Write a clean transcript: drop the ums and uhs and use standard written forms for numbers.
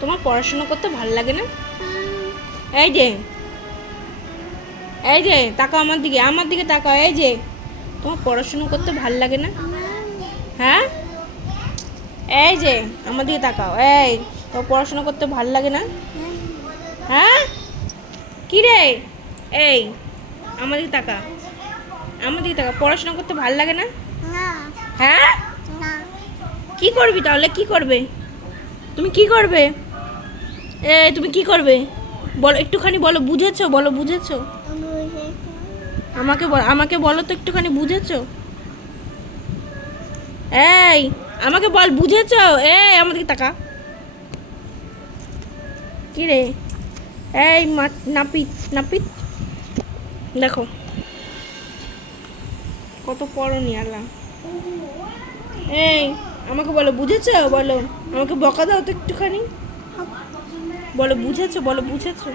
তোমার পড়াশোনা করতে ভালো লাগে না? এই যে তাকাও আমার দিকে তাকাও। এই যে তোমার পড়াশোনা করতে ভালো লাগে না? হ্যাঁ, এই যে আমার দিকে তাকাও। এই তোমার পড়াশোনা করতে ভালো লাগে না? হ্যাঁ, কি রে? এই আমার দিকে তাকা, আমার দিকে তাকা। পড়াশোনা করতে ভালো লাগে না? হ্যাঁ, কি করবি তাহলে? কি করবে তুমি? কি করবে? তুমি কি করবে বলো, একটুখানি বলো। বুঝেছো? বলো বুঝেছো? আমাকে বলো তো একটুখানি, বুঝেছো? এই আমাকে বল, বুঝেছো? আমার দিকে তাকা। কি রে? এই নাপিত নাপিত, দেখো কত পড়নি আলা। এই আমাকে বলো, বুঝেছো? বলো, আমাকে বকা দাও তো একটুখানি। বলো বুঝেছো? বলো বুঝেছো?